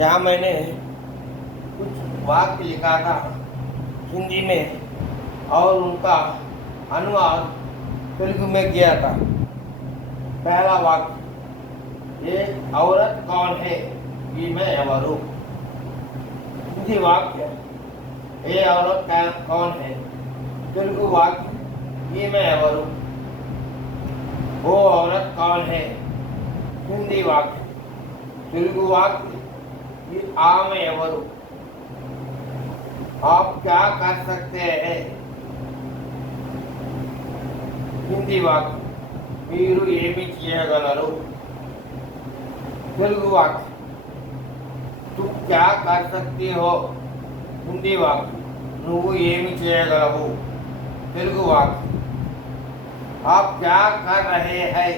यहाँ मैंने कुछ वाक्य लिखा था हिंदी में और उनका अनुवाद तेलुगु में किया था। पहला वाक्य, ये औरत कौन है, ये मैं एवरू। हिंदी वाक्य, ये औरत कौन है। तेलुगु वाक्य, ये मैं एवरू। वो औरत कौन है। हिंदी वाक्य, तेलुगु वाक्य, ये आमे एवरू। आप क्या कर सकते हैं। हिंदी वाक्य, మీరు ఏమి చేయగలరు। तेलुगु वाक्य, तुम क्या कर सकती हो। हिंदी वाक्य, నువ్వు ఏమి చేయగలవు। तेलुगु वाक्य, आप क्या कर रहे हैं।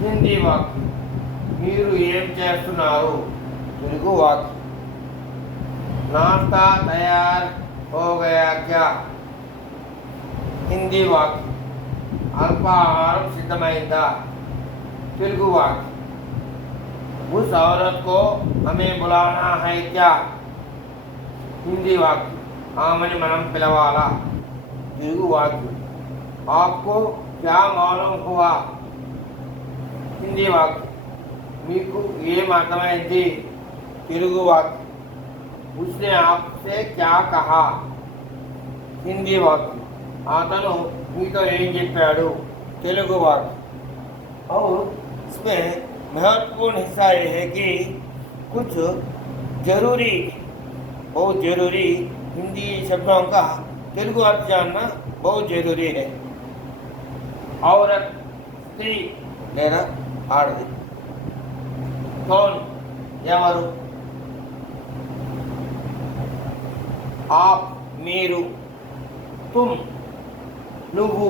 हिंदी वाक्य, మీరు ఏం చేస్తున్నారు। तेलुगु वाक्य, नाश्ता तैयार हो गया क्या। हिंदी वाक्य, अल्पाहार सिद्धమైందా। तेलुगु वाक्य, उस औरत को हमें बुलाना है क्या। हिंदी वाक्य, आमनि మనం పిలవాలా। तेलुगु वाक्य, आपको क्या मालूम हुआ। हिंदी वाक्य, మీకు ఏం అర్థమైంది। तेलुगु वाक्य, उसने आपसे क्या कहा। हिंदी वाक्य, अतनु मीतो ఏం చెప్పాడు। तेलुगु वाक्य। और इसमें महत्वपूर्ण हिस्सा ये है कि कुछ जरूरी, बहुत जरूरी हिंदी शब्दों का तेलुगु अर्थ जानना बहुत जरूरी है। औरत, स्त्री లేదా ఆడది। कौन, ఎవరు। आप, మీరు। तुम, నువ్వు।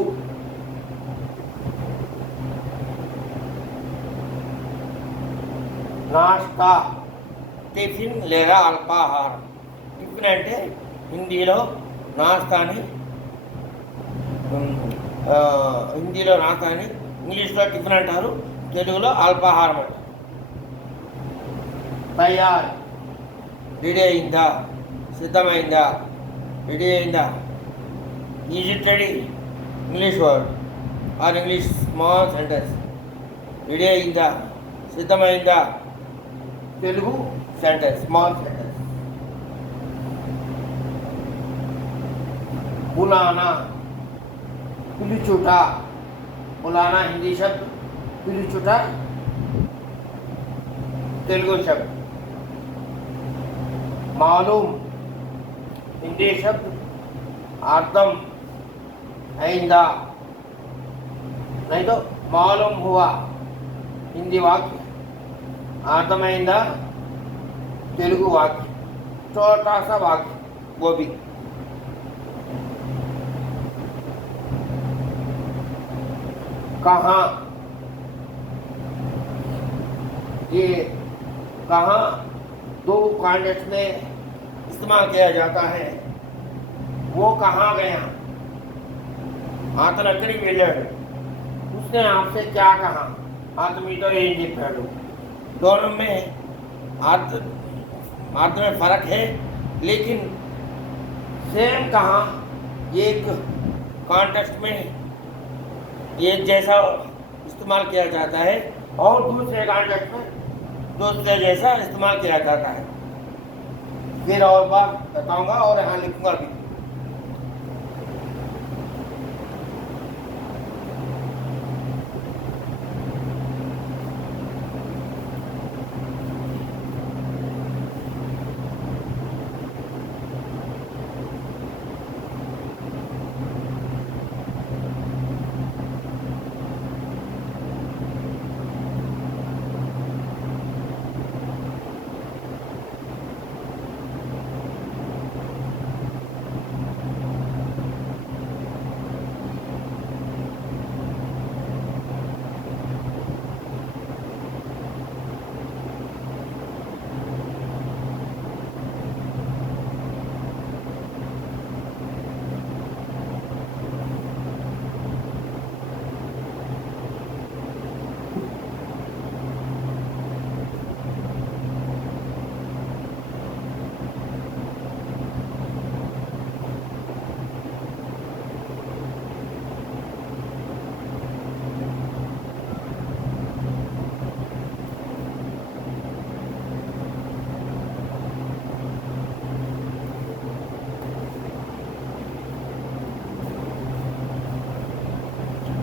నాస్తా, టిఫిన్ లేదా అల్పాహారం। టిఫిన్ అంటే హిందీలో నాస్తాని, హిందీలో నాస్తాని, ఇంగ్లీష్లో టిఫిన్ అంటారు, తెలుగులో అల్పాహారం అంటారు। తయార్, రెడీ అయిందా, సిద్ధమైందా, రెడీ అయిందా। Is it ready, English word or English small sentence. Ready అయిందా, సిద్ధమైందా, తెలుగు సెంటెన్స్ స్మాల్ సెంటెన్స్। बुलाना, పిలుచుట। बुलाना हिंदी शब्द, పిలుచుట तेलुगु शब्द। मालूम, हिंदी शब्द, अर्थम अయిందా, नहीं तो मालूम हुआ। हिंदी वाक्य, अर्थమైందా, तेलुगु वाक्य। छोटा सा वाक्य, वो भी। कहाँ, ये कहाँ दो कॉन्टेक्स्ट में इस्तेमाल किया जाता है। वो कहाँ गया, అతను ఎక్కడికి వెళ్ళాడు। उसने आपसे क्या कहा, అతను మీతో ఏం చెప్పాడు। दोनों में अर्थ में फर्क है, लेकिन सेम कहाँ एक कॉन्टेक्स्ट में एक जैसा इस्तेमाल किया जाता है और दूसरे कॉन्टेक्स्ट में दूसरे जैसा इस्तेमाल किया जाता है। फिर और बात बताऊंगा और यहाँ लिखूंगा भी।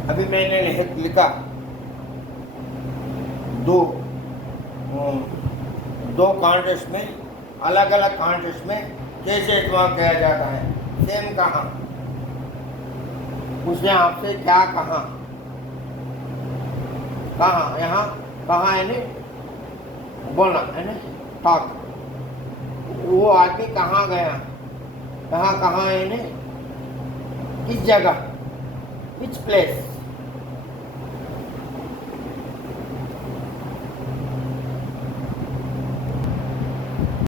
अभी मैंने लिखा दो कॉन्टेक्स्ट में, अलग अलग कॉन्टेक्स्ट में कैसे इस्तेमाल किया जाता है। सेम कहा, उसने आपसे क्या कहा, कहा यहाँ कहा यानी बोलना यानी टॉक। वो आदमी कहाँ गया, कहाँ यानी किस जगह, विच प्लेस।